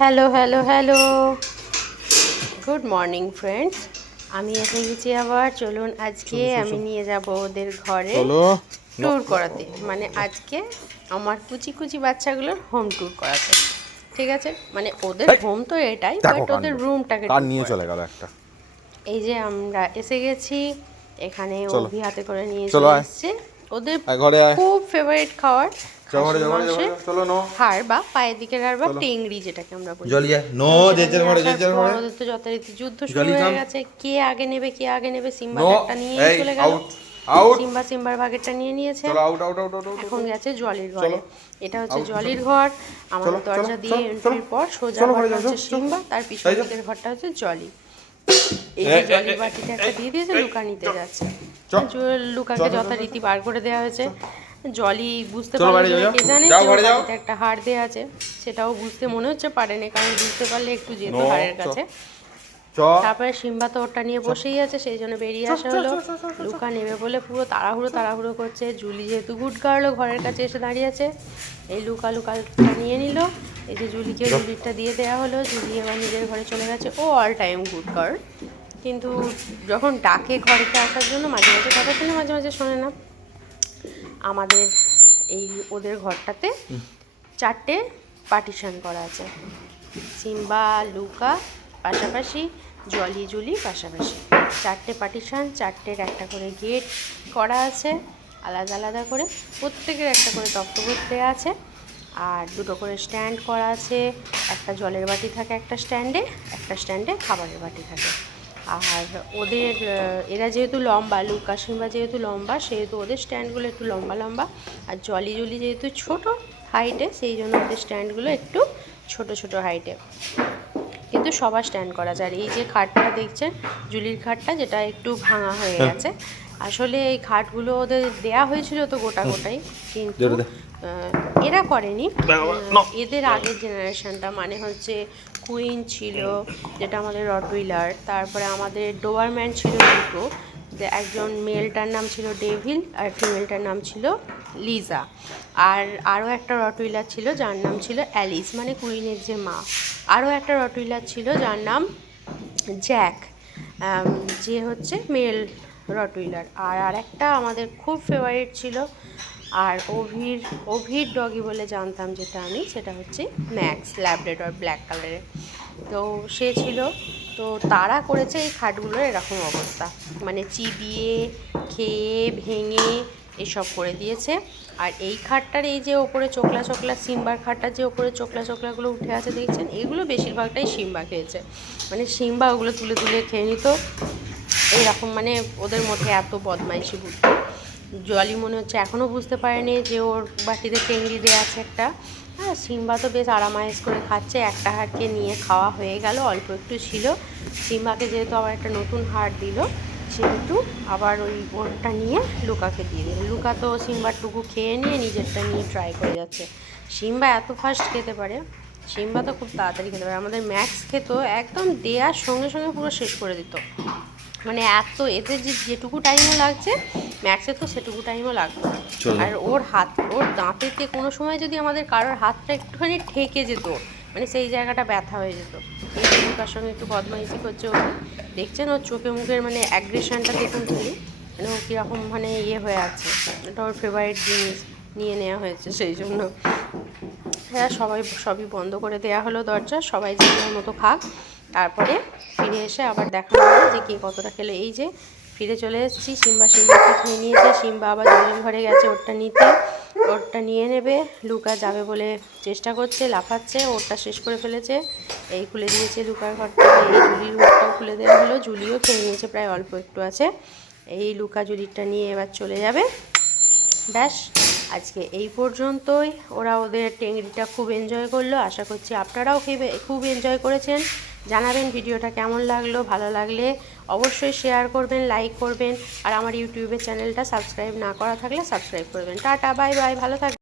Hello hello hello, good morning friends. আমি এসে গেছি আবার। চলুন আজকে আমি নিয়ে যাব ওদের ঘরে ট্যুর করাতে, মানে আজকে আমার কুচি কুচি বাচ্চাগুলোর হোম ট্যুর করাতে। ঠিক আছে, মানে ওদের হোম তো এটাই, বাট ওদের রুমটাকে নিয়ে চলে গেল একটা। এই যে আমরা এসে গেছি এখানে, অভি হাতে করে নিয়ে চলে এসছে ওদের খুব ফেভারিট খাবার হাড় বা পায়ের দিকের হাড় বা টেংরি, যেটাকে আমরা বলি। ওদের তো যথারীতি যুদ্ধ শুরু হয়ে গেছে, কে আগে নেবে। সিম্বা একটা নিয়ে চলে গেল, সিম্বার ভাগেরটা নিয়ে নিয়েছে। এখন গেছে জলির ঘরে। এটা হচ্ছে জলির ঘর। আমাদের দরজা দিয়ে এন্ট্রির পর সোজা ঘরটা হচ্ছে সিম্বা, তার পিছন দিকের ঘরটা হচ্ছে জলি। এই যে জলির বাটিটা একটা দিয়ে দিয়েছে, লুকা নিতে যাচ্ছে। লুকাকে যথারীতি বার করে দেওয়া হয়েছে। জলি বুঝতে পারলে কে জানে যে একটা হাড় দেওয়া আছে, সেটাও বুঝতে মনে হচ্ছে পারেনি, কারণ বুঝতে পারলে একটু যেত হাড়ের কাছে। তারপরে সিম্বা তো ওটা নিয়ে বসেই আছে, সেই জন্য বেরিয়ে আসা হলো। লুকা নেবে বলে পুরো তাড়াহুড়ো করছে। জুলি যেহেতু গুড গার্ল, ঘরের কাছে এসে দাঁড়িয়ে আছে। এই লুকা নিয়ে নিল। এই যে জুলিকে জুলিরটা দিয়ে দেওয়া হলো। জুলি এবার নিজের ঘরে চলে গেছে। ও অল টাইম গুড গার্ল, কিন্তু যখন ডাকে ঘরেতে আসার জন্য মাঝে মাঝে কথা শোনে, মাঝে মাঝে শোনে না। আমাদের এই ওদের ঘরটাতে 4টে পার্টিশন করা আছে। সিম্বা লুকা পাশাপাশি, জুলি পাশাপাশি। 4টে পার্টিশন, 4টের একটা করে গেট করা আছে আলাদা আলাদা করে। প্রত্যেকের একটা করে তক্তপোষ দেওয়া আছে, আর 2টো করে স্ট্যান্ড করা আছে। একটা জলের বাটি থাকে একটা স্ট্যান্ডে খাবারের বাটি থাকে। আর ওদের এরা যেহেতু লম্বা, লুকা সিম্বা যেহেতু লম্বা, সেহেতু ওদের স্ট্যান্ডগুলো একটু লম্বা। আর জলি যেহেতু ছোট হাইটে, সেই জন্য ওদের স্ট্যান্ডগুলো একটু ছোট হাইটে, কিন্তু সবার স্ট্যান্ড করা যায়। আর এই যে খাটটা দেখছেন, জুলির খাটটা, যেটা একটু ভাঙা হয়ে গেছে। আসলে এই খাটগুলো ওদের দেয়া হয়েছিল তো গোটাই, কিন্তু এরা করেনি। এদের আগের জেনারেশনটা, মানে হচ্ছে কুইন ছিল, যেটা আমাদের রটউইলার। তারপরে আমাদের ডোবারম্যান ছিল 2টো, একজন মেলটার নাম ছিল ডেভিল আর ফিমেলটার নাম ছিল লিজা। আর আরও একটা রটউইলার ছিল যার নাম ছিল অ্যালিস, মানে কুইনের যে মা। আরও একটা রটউইলার ছিল যার নাম জ্যাক, যে হচ্ছে মেল রটউইলার। আর একটা আমাদের খুব ফেভারিট ছিল, আর ওভির ডগি বলে জানতাম যেটা আমি, সেটা হচ্ছে ম্যাক্স ল্যাব্রাডর, ব্ল্যাক কালারের। তো সে ছিল। তো তারা করেছে এই খাটগুলোর এরকম অবস্থা, মানে চিবিয়ে খেয়ে ভেঙে এসব করে দিয়েছে। আর এই খাটটার এই যে ওপরে চোখলা সিম্বার খাটটার যে ওপরে চোখলাগুলো উঠে আছে দেখছেন, এগুলো বেশিরভাগটাই সিম্বা খেয়েছে। মানে সিম্বা ওগুলো তুলে খেয়ে নিত এইরকম, মানে ওদের মধ্যে এত বদমাইশি বুদ্ধি। জলি মনে হচ্ছে এখনও বুঝতে পারেনি যে ওর বাটিতে টেংরি দেওয়া আছে একটা। হ্যাঁ, সিম্বা তো বেশ আরামায়েশ করে খাচ্ছে। একটা হাড়কে নিয়ে খাওয়া হয়ে গেল, অল্প একটু ছিল। সিম্বাকে যেহেতু আবার একটা নতুন হাড় দিল, সেহেতু আবার ওরটা নিয়ে লুকাকে দিয়ে দিল। লুকা তো সিম্বার টুকু খেয়ে নিয়ে নিজেরটা নিয়ে ট্রাই করে যাচ্ছে। সিম্বা এত ফাস্ট খেতে পারে, সিম্বা তো খুব তাড়াতাড়ি খেতে পারে। আমাদের ম্যাক্স খেতো একদম দেওয়ার সঙ্গে পুরো শেষ করে দিত। মানে এত এতে যেটুকু টাইমও লাগছে, ম্যাক্সে তো সেটুকু টাইমও লাগতো না। আর ওর দাঁতেতে কোনো সময় যদি আমাদের কারোর হাতটা একটুখানি ঠেকে যেত, মানে সেই জায়গাটা ব্যথা হয়ে যেত। এই লুকার সঙ্গে একটু বদমাইশি করছে ওকে, দেখছেন ওর চোখে মুখের মানে অ্যাগ্রেশনটা দেখুন তুমি, মানে ও কীরকম মানে হয়ে আছে। এটা ওর ফেভারিট জিনিস নিয়ে নেওয়া হয়েছে, সেই জন্য। হ্যাঁ, সবই বন্ধ করে দেওয়া হলো দরজা, সবাই যে যার মতো খাক। তারপরে ফিরে এসে আবার দেখা হবে যে কে কতটা খেলো। এই যে ফিরে চলে এসেছি, সিম্বাকে খেয়ে নিয়েছে। সিম্বা আবার জলের ঘরে গেছে ওরটা নিয়ে নেবে। লুকা যাবে বলে চেষ্টা করছে, লাফাচ্ছে, ওরটা শেষ করে ফেলেছে। এই খুলে দিয়েছে লুকার ঘরটা, এই জুলির ঘরটাও খুলে দেওয়া হলো। জুলিও খেয়ে নিয়েছে, প্রায় অল্প একটু আছে। এই লুকা জুলিরটা নিয়ে এবার চলে যাবে। ব্যাস, আজকে এই পর্যন্তই। ওরা ওদের টেংরিটা খুব এনজয় করলো। আশা করছি আপনারাও খুব এনজয় করেছেন। জানাবেন ভিডিওটা কেমন লাগলো। ভালো লাগলে অবশ্যই শেয়ার করবেন, লাইক করবেন, আর আমার ইউটিউবের চ্যানেলটা সাবস্ক্রাইব না করা থাকলে সাবস্ক্রাইব করবেন। টাটা, বাই বাই, ভালো থাকবেন।